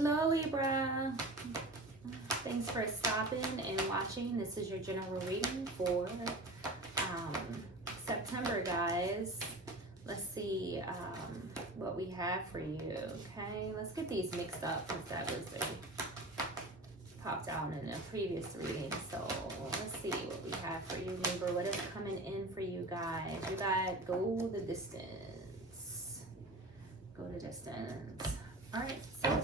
Hello, Libra. Thanks for stopping and watching. This is your general reading for September, guys. Let's see what we have for you. Okay, let's get these mixed up because that was popped out in a previous reading. So let's see what we have for you, Libra. What is coming in for you guys? You got go the distance. Go the distance. All right, so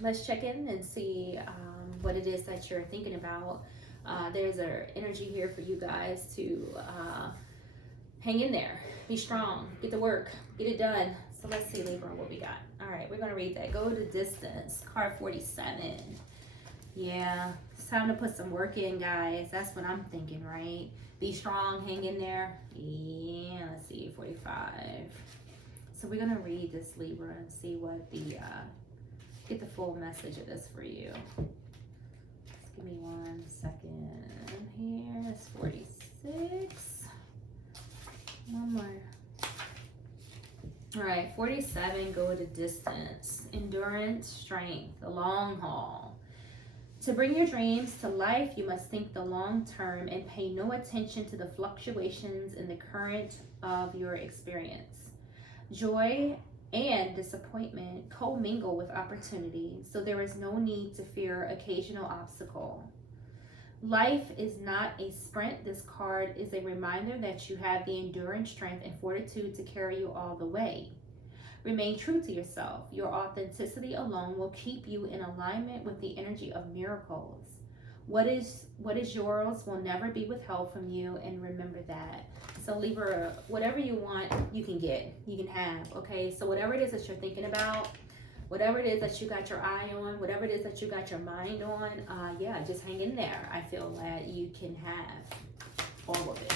let's check in and see what it is that you're thinking about. There's an energy here for you guys to hang in there, be strong, get to work, get it done. So let's see, Libra, what we got. All right, we're going to read that. Go to distance, card 47. Yeah, it's time to put some work in, guys. That's what I'm thinking, right? Be strong, hang in there. Yeah, let's see, 45. So we're going to read this, Libra, and see what the... get the full message of this for you. Just give me 1 second here. It's 46. One more. All right, 47, go the distance. Endurance, strength, the long haul. To bring your dreams to life, you must think the long term and pay no attention to the fluctuations in the current of your experience. Joy and disappointment co-mingle with opportunity, so there is no need to fear occasional obstacle. Life is not a sprint. This card is a reminder that you have the endurance, strength, and fortitude to carry you all the way. Remain true to yourself. Your authenticity alone will keep you in alignment with the energy of miracles. What is yours will never be withheld from you, and remember that. So Libra, whatever you want, you can get, you can have, okay? So whatever it is that you're thinking about, whatever it is that you got your eye on, whatever it is that you got your mind on, yeah, just hang in there. I feel that you can have all of it,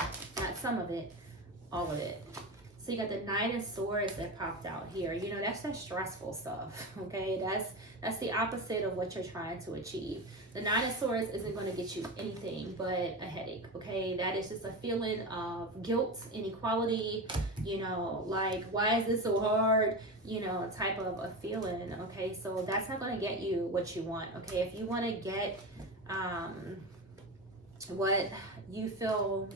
okay? Not some of it, all of it. So you got the Knight of Swords that popped out here. You know, that's that stressful stuff, okay? That's the opposite of what you're trying to achieve. The Knight of Swords isn't going to get you anything but a headache, okay? That is just a feeling of guilt, inequality, you know, like, why is this so hard? You know, type of a feeling, okay? So that's not going to get you what you want, okay? If you want to get what you feel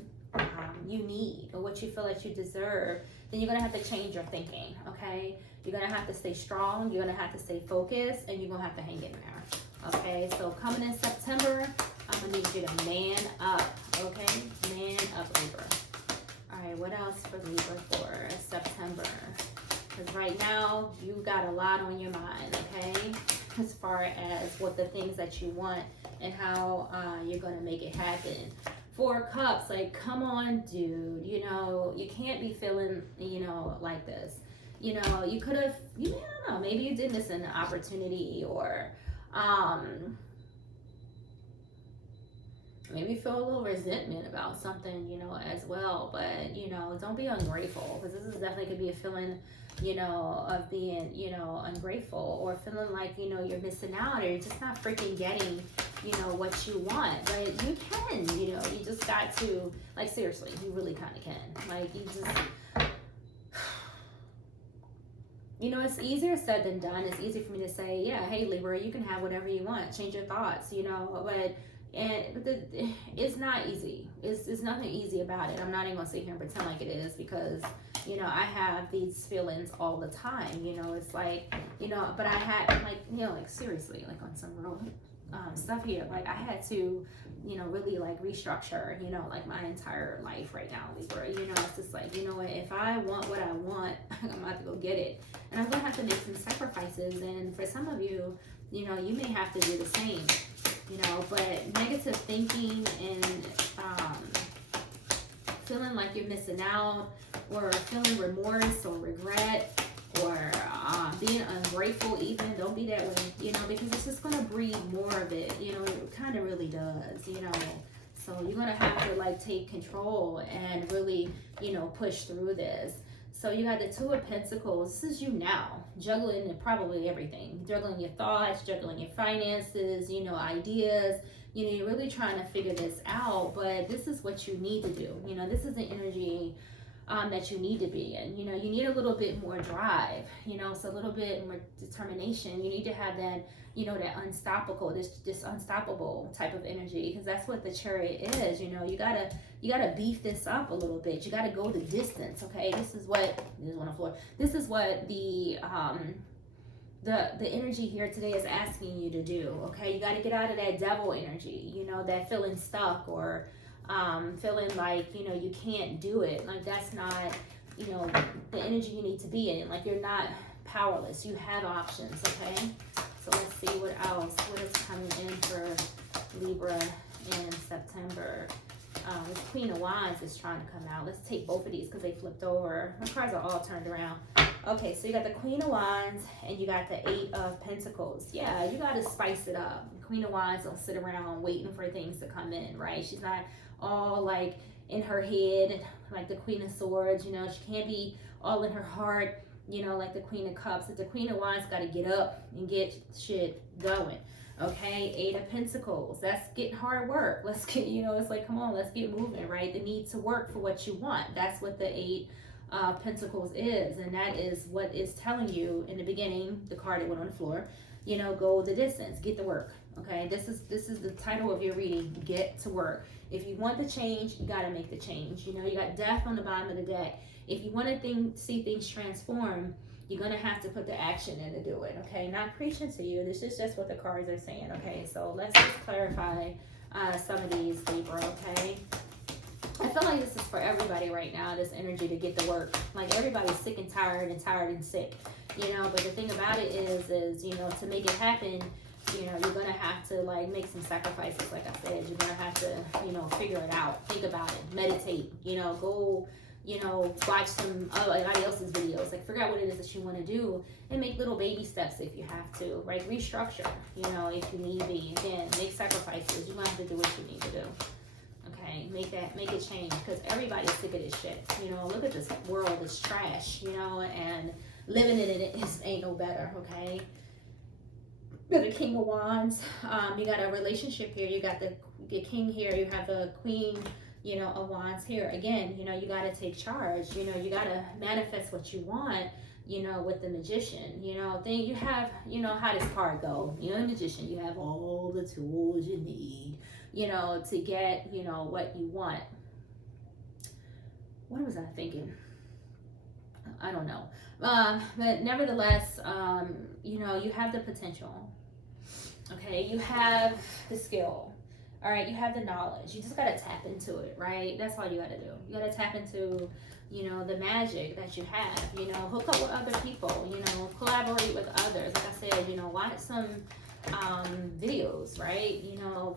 you need or what you feel that you deserve, then you're going to have to change your thinking, okay? You're going to have to stay strong, you're going to have to stay focused, and you're going to have to hang in there, okay? So coming in September, I'm going to need you to man up, okay? Man up, Libra. All right, what else for Libra for September? Because right now, you got a lot on your mind, okay? As far as what the things that you want and how you're going to make it happen. 4 Cups, like, come on, dude. You know, you can't be feeling, you know, like this. You know, you could have, I don't know, maybe you did miss an opportunity, or maybe feel a little resentment about something, you know, as well. But, you know, don't be ungrateful, because this is definitely could be a feeling, you know, of being, you know, ungrateful, or feeling like, you know, you're missing out, or you're just not freaking getting, you know, what you want. But you can, you know, you just got to, like, seriously, you really kind of can. Like, you just, you know, it's easier said than done. It's easy for me to say, yeah, hey, Libra, you can have whatever you want. Change your thoughts, you know, but it's not easy. It's nothing easy about it. I'm not even going to sit here and pretend like it is, because, you know, I have these feelings all the time. You know, it's like, you know, but I had, like, you know, like, seriously, like, on some real stuff here, like, I had to, you know, really, like, restructure, you know, like, my entire life right now, Libra. You know, it's just like, you know what, if I want what I want, I'm gonna have to go get it, and I'm gonna have to make some sacrifices. And for some of you, you know, you may have to do the same, you know. But negative thinking and feeling like you're missing out, or feeling remorse or regret, or being ungrateful even, don't be that way, you know, because it's just going to breed more of it, you know. It kind of really does, you know. So you're going to have to, like, take control and really, you know, push through this. So you got the 2 of Pentacles. This is you now, juggling probably everything, juggling your thoughts, juggling your finances, you know, ideas. You know, you're really trying to figure this out, but this is what you need to do. You know, this is the energy that you need to be in. You know, you need a little bit more drive, you know, it's a little bit more determination. You need to have that, you know, that unstoppable, this unstoppable type of energy, because that's what the Chariot is. You know, you gotta beef this up a little bit. You gotta go the distance. Okay, this is what This is what the energy here today is asking you to do. Okay, you got to get out of that devil energy, you know, that feeling stuck, or feeling like, you know, you can't do it. Like, that's not, you know, the energy you need to be in. Like, you're not powerless, you have options. Okay, so let's see what is coming in for Libra in September. This Queen of Wands is trying to come out. Let's take both of these because they flipped over. The cards are all turned around. Okay, so you got the Queen of Wands and you got the Eight of Pentacles. Yeah, you got to spice it up. Queen of Wands don't sit around waiting for things to come in, right? She's not all like in her head like the Queen of Swords. You know, she can't be all in her heart, you know, like the Queen of Cups. The Queen of Wands got to get up and get shit going. Okay, Eight of Pentacles, that's getting hard work. Let's get, you know, it's like, come on, let's get moving, right? The need to work for what you want. That's what the Eight Pentacles is, and that is what is telling you in the beginning, the card that went on the floor, you know, go the distance, get to work. Okay, this is the title of your reading, get to work. If you want the change, you got to make the change. You know, you got Death on the bottom of the deck. If you want to see things transform, you're going to have to put the action in to do it, okay? Not preaching to you. This is just what the cards are saying, okay? So let's just clarify some of these, Libra, okay? I feel like this is for everybody right now, this energy to get to work. Like, everybody's sick and tired and sick, you know? But the thing about it is, you know, to make it happen, you know, you're going to have to, like, make some sacrifices, like I said. You're going to have to, you know, figure it out. Think about it. Meditate. You know, go, you know, watch some anybody else's videos. Like, figure out what it is that you want to do and make little baby steps if you have to, right? Restructure, you know, if you need be. Again, make sacrifices. You're going to have to do what you need to do. Okay? Make it change, because everybody's sick of this shit. You know, look at this world. It's trash, you know, and living in it ain't no better, okay? You got the King of Wands. You got a relationship here. You got the King here. You have the Queen, you know, of Wands here. Again, you know, you got to take charge. You know, you got to manifest what you want, you know, with the Magician. You know, then you have, you know, how does card go? You know, the Magician, you have all the tools you need, you know, to get, you know, what you want. What was I thinking? I don't know. But nevertheless, you know, you have the potential. Okay, you have the skill. All right, you have the knowledge. You just got to tap into it, right? That's all you got to do. You got to tap into, you know, the magic that you have. You know, hook up with other people. You know, collaborate with others. Like I said, you know, watch some videos, right? You know,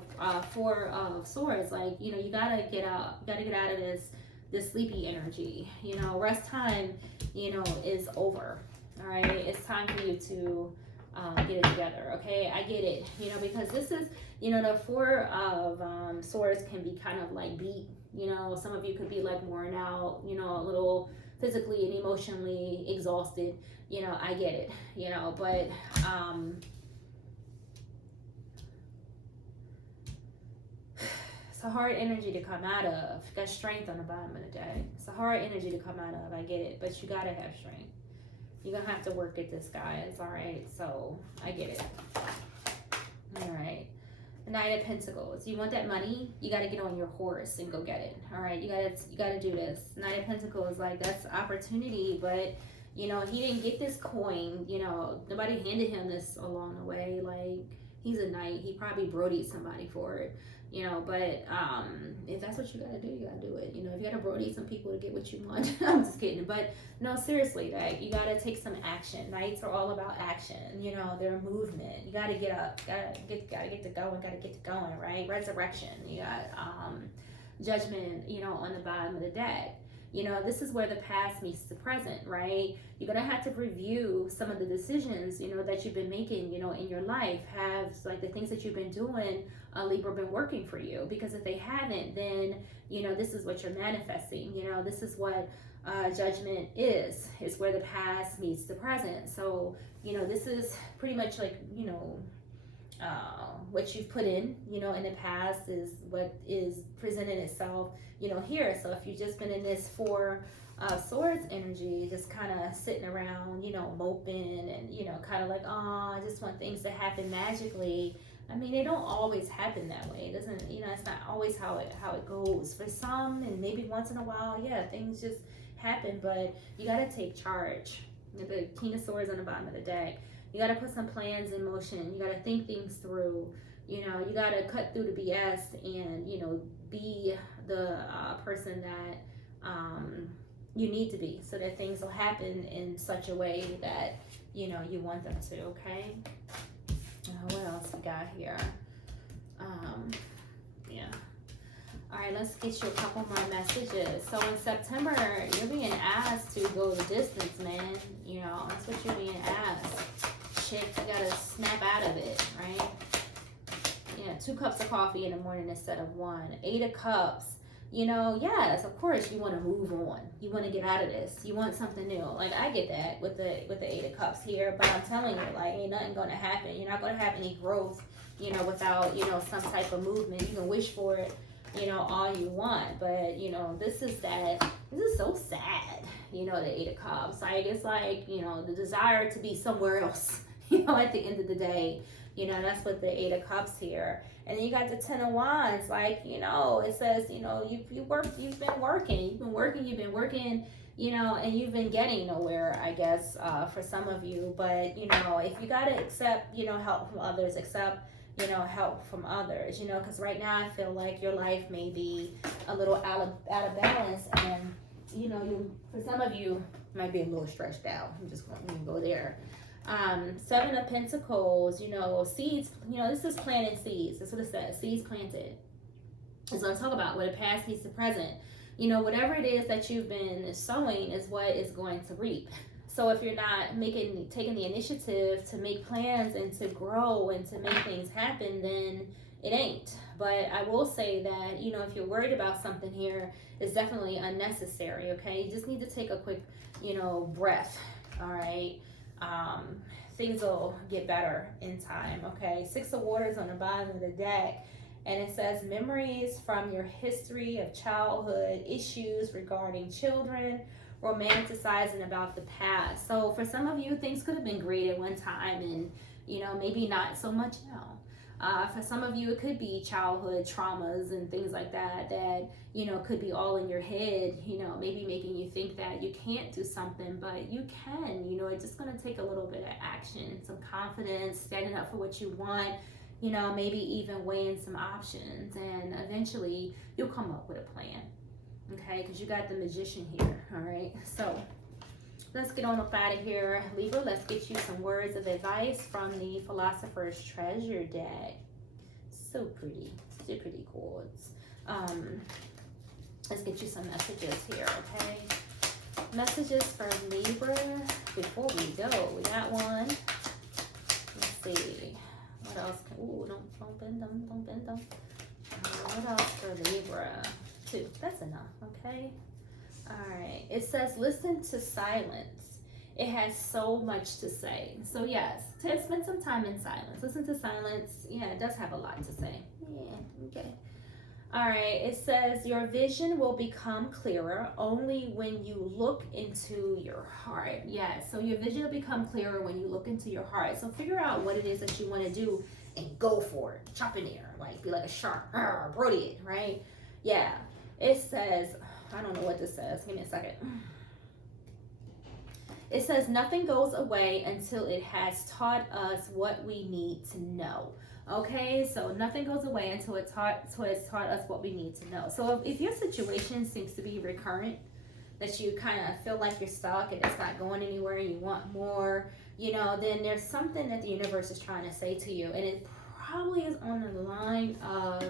for Swords, like, you know, you got to get out. You got to get out of this sleepy energy. You know, rest time, you know, is over. All right, it's time for you to get it together. Okay, I get it, you know, because this is, you know, the Four of Swords can be kind of like beat, you know. Some of you could be like worn out, you know, a little physically and emotionally exhausted, you know. I get it, you know, but it's a hard energy to come out of. You got strength on the bottom of the deck. It's a hard energy to come out of. I get it, but you gotta have strength. You're gonna have to work at this, guys. All right, so I get it. All right, the Knight of Pentacles. You want that money? You got to get on your horse and go get it. All right, you gotta do this. Knight of Pentacles, like, that's opportunity, but you know, he didn't get this coin. You know, nobody handed him this along the way. Like, he's a knight. He probably brodied somebody for it. You know, but if that's what you gotta do, you gotta do it. You know, if you gotta brody some people to get what you want, I'm just kidding. But no, seriously, like, you gotta take some action. Knights are all about action. You know, they're movement. You gotta get up. Gotta get to going. Gotta get to going. Right? Resurrection. You got Judgment. You know, on the bottom of the deck. You know, this is where the past meets the present, right? You're going to have to review some of the decisions, you know, that you've been making, you know, in your life. Have, like, the things that you've been doing, Libra, been working for you? Because if they haven't, then, you know, this is what you're manifesting. You know, this is what Judgment is. It's where the past meets the present. So, you know, this is pretty much like, you know, what you've put in the past is what is presenting itself, here. So if you've just been in this Four Swords energy, just kind of sitting around, moping and, kind of like, oh, I just want things to happen magically. I mean, they don't always happen that way. It doesn't, it's not always how it goes. For some, and maybe once in a while, yeah, things just happen, but you got to take charge. The King of Swords on the bottom of the deck. You got to put some plans in motion. You got to think things through. You got to cut through the BS and, be the person that you need to be, so that things will happen in such a way that, you want them to, okay? What else we got here? Yeah. All right, let's get you a couple more messages. So in September, you're being asked to go the distance, man. That's what you're being asked. Chick, you gotta snap out of it, right? 2 cups of coffee in the morning instead of 1. 8 of Cups. Yes, of course you want to move on. You want to get out of this. You want something new. Like, I get that with the 8 of Cups here, but I'm telling you, like, ain't nothing gonna happen. You're not gonna have any growth, without, some type of movement. You can wish for it, all you want, but this is so sad. The 8 of Cups. Like, it's like, the desire to be somewhere else, at the end of the day. That's what the 8 of Cups here. And then you got the 10 of Wands. Like, it says, you've been working, and you've been getting nowhere, I guess, for some of you. But, if you got to accept, help from others, help from others, because right now I feel like your life may be a little out of balance. And, for some of you, might be a little stretched out. I'm just going to go there. 7 of Pentacles, seeds, this is planting seeds. That's what it says, seeds planted. It's going to talk about what the past meets the present. Whatever it is that you've been sowing is what is going to reap. So if you're not taking the initiative to make plans and to grow and to make things happen, then it ain't. But I will say that, if you're worried about something here, it's definitely unnecessary, okay? You just need to take a quick, breath, all right? Things will get better in time, okay? 6 of Waters on the bottom of the deck, and it says memories from your history of childhood, issues regarding children, romanticizing about the past. So for some of you, things could have been great at one time, and maybe not so much now. For some of you, it could be childhood traumas and things like that could be all in your head, maybe making you think that you can't do something, but you can. It's just going to take a little bit of action, some confidence, standing up for what you want, maybe even weighing some options, and eventually you'll come up with a plan, okay? Because you got the Magician here, all right? So let's get on up out of here, Libra. Let's get you some words of advice from the Philosopher's Treasure deck. So pretty chords. Let's get you some messages here, okay? Messages for Libra before we go. We got one. Let's see. What else? Ooh, don't bend them. Don't bend them. What else for Libra? 2. That's enough, okay? All right. It says, listen to silence. It has so much to say. So yes, spend some time in silence. Listen to silence. Yeah, it does have a lot to say. Yeah, okay. All right, it says your vision will become clearer only when you look into your heart. Yeah, so your vision will become clearer when you look into your heart. So figure out what it is that you want to do and go for it. Chop in there, like be like a shark, Brody it, right? Yeah, it says, I don't know what this says. Give me a second. It says nothing goes away until it has taught us what we need to know. Okay, so nothing goes away until it's taught us what we need to know. So if your situation seems to be recurrent, that you kind of feel like you're stuck and it's not going anywhere and you want more, then there's something that the universe is trying to say to you. And it probably is on the line of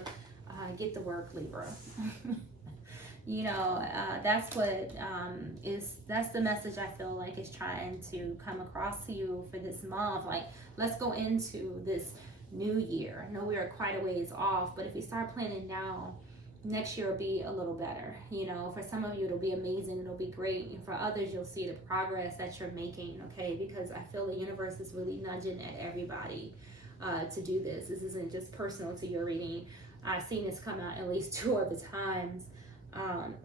get to work, Libra. That's what that's the message I feel like is trying to come across to you for this month. Like, let's go into this new year. I know we are quite a ways off, but if we start planning now, next year will be a little better. For some of you, it'll be amazing. It'll be great. And for others, you'll see the progress that you're making, okay? Because I feel the universe is really nudging at everybody. to do this. This isn't just personal to your reading. I've seen this come out at least 2 other times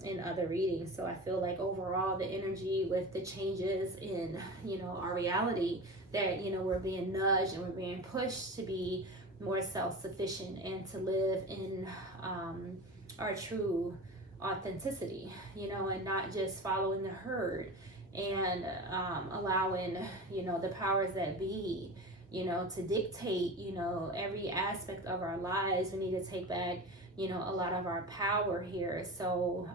in other readings. So I feel like overall the energy with the changes in, our reality, that, we're being nudged and we're being pushed to be more self-sufficient and to live in our true authenticity, and not just following the herd and allowing, the powers that be, to dictate, every aspect of our lives. We need to take back, a lot of our power here. So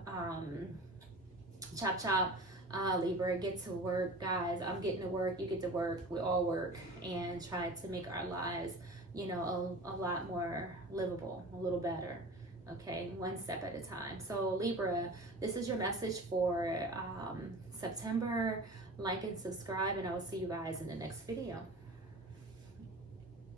chop chop, Libra, get to work, guys. I'm getting to work, you get to work, we all work and try to make our lives, a lot more livable, a little better. Okay, one step at a time. So Libra, this is your message for September. Like and subscribe, and I will see you guys in the next video.